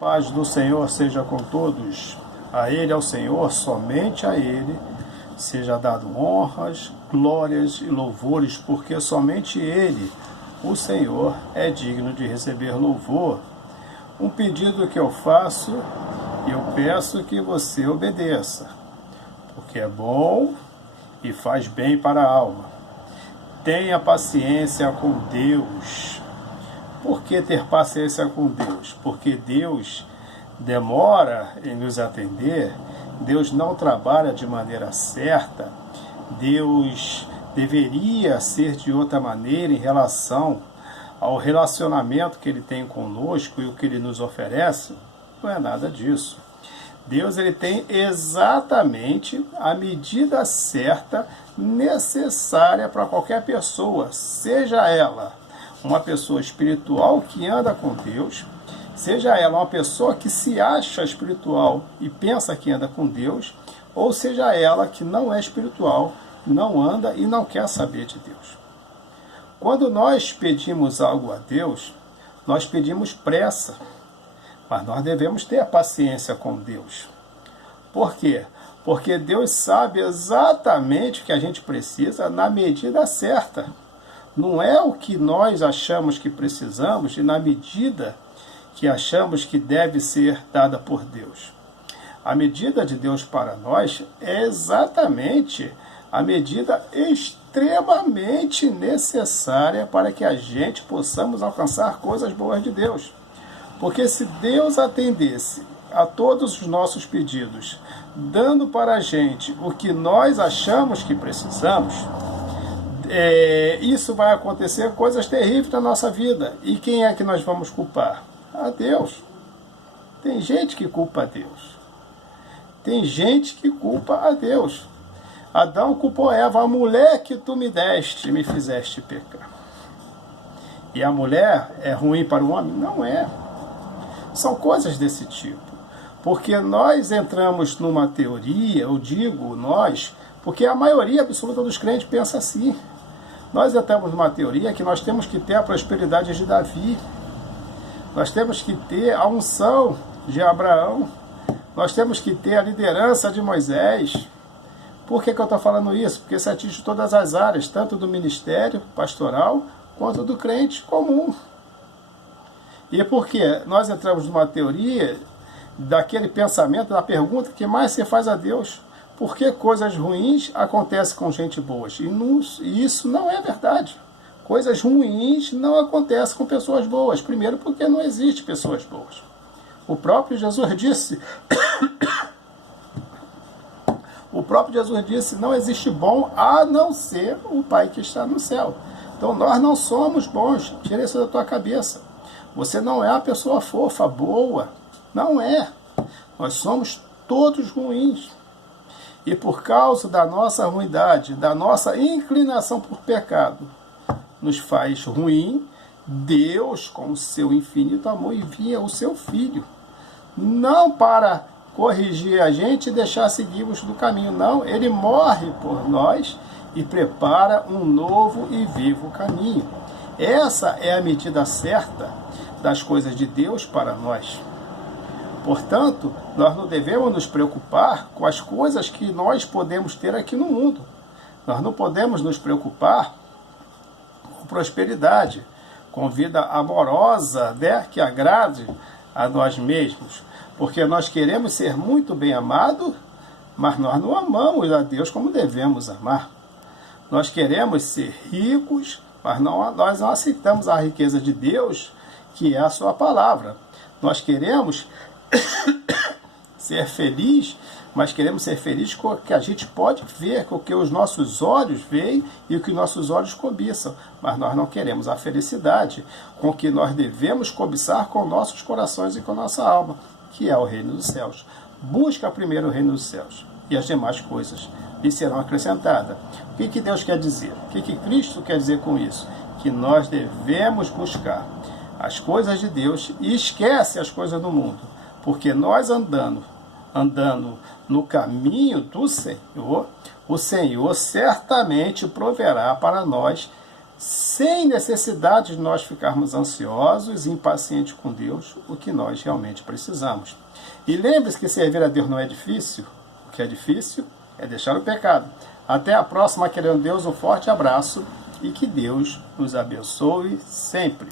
Paz do Senhor seja com todos. A Ele, ao Senhor, somente a Ele, seja dado honras, glórias e louvores, porque somente Ele, o Senhor, é digno de receber louvor. Um pedido que eu faço, e eu peço que você obedeça, porque é bom e faz bem para a alma. Tenha paciência com Deus. Por que ter paciência com Deus? Porque Deus demora em nos atender, Deus não trabalha de maneira certa, Deus deveria ser de outra maneira em relação ao relacionamento que Ele tem conosco e o que Ele nos oferece. Não é nada disso. Deus ele tem exatamente a medida certa necessária para qualquer pessoa, seja ela uma pessoa espiritual que anda com Deus, seja ela uma pessoa que se acha espiritual e pensa que anda com Deus, ou seja ela que não é espiritual, não anda e não quer saber de Deus. Quando nós pedimos algo a Deus, nós pedimos pressa, mas nós devemos ter paciência com Deus. Por quê? Porque Deus sabe exatamente o que a gente precisa na medida certa. Não é o que nós achamos que precisamos e na medida que achamos que deve ser dada por Deus. A medida de Deus para nós é exatamente a medida extremamente necessária para que a gente possamos alcançar coisas boas de Deus. Porque se Deus atendesse a todos os nossos pedidos, dando para a gente o que nós achamos que precisamos, isso vai acontecer coisas terríveis na nossa vida. E quem é que nós vamos culpar? A Deus. Tem gente que culpa a Deus. Tem gente que culpa a Deus. Adão culpou Eva, a mulher que tu me deste, me fizeste pecar. E a mulher é ruim para o homem? Não é. São coisas desse tipo. Porque nós entramos numa teoria, eu digo nós, porque a maioria absoluta dos crentes pensa assim. Nós entramos numa teoria que nós temos que ter a prosperidade de Davi, nós temos que ter a unção de Abraão, nós temos que ter a liderança de Moisés. Por que eu estou falando isso? Porque isso atinge todas as áreas, tanto do ministério pastoral, quanto do crente comum. E por quê? Nós entramos numa teoria daquele pensamento, da pergunta que mais se faz a Deus. Por que coisas ruins acontecem com gente boa? E isso não é verdade. Coisas ruins não acontecem com pessoas boas. Primeiro, porque não existe pessoas boas. O próprio Jesus disse, não existe bom a não ser o Pai que está no céu. Então nós não somos bons. Tira isso da tua cabeça. Você não é uma pessoa fofa, boa. Não é. Nós somos todos ruins. E por causa da nossa ruindade, da nossa inclinação por pecado, nos faz ruim, Deus, com o seu infinito amor, envia o seu Filho. Não para corrigir a gente e deixar seguirmos do caminho, não. Ele morre por nós e prepara um novo e vivo caminho. Essa é a medida certa das coisas de Deus para nós. Portanto, nós não devemos nos preocupar com as coisas que nós podemos ter aqui no mundo. Nós não podemos nos preocupar com prosperidade, com vida amorosa, né, que agrade a nós mesmos. Porque nós queremos ser muito bem amados, mas nós não amamos a Deus como devemos amar. Nós queremos ser ricos, mas nós não aceitamos a riqueza de Deus, que é a sua palavra. Nós queremos ser feliz, mas queremos ser felizes com o que a gente pode ver, com o que os nossos olhos veem e o que nossos olhos cobiçam. Mas nós não queremos a felicidade com o que nós devemos cobiçar com nossos corações e com nossa alma, que é o reino dos céus. Busca primeiro o reino dos céus e as demais coisas lhe serão acrescentadas. O que Deus quer dizer? O que Cristo quer dizer com isso? Que nós devemos buscar as coisas de Deus e esquece as coisas do mundo. Porque nós andando no caminho do Senhor, o Senhor certamente proverá para nós sem necessidade de nós ficarmos ansiosos e impacientes com Deus, o que nós realmente precisamos. E lembre-se que servir a Deus não é difícil. O que é difícil é deixar o pecado. Até a próxima, querendo Deus, um forte abraço e que Deus nos abençoe sempre.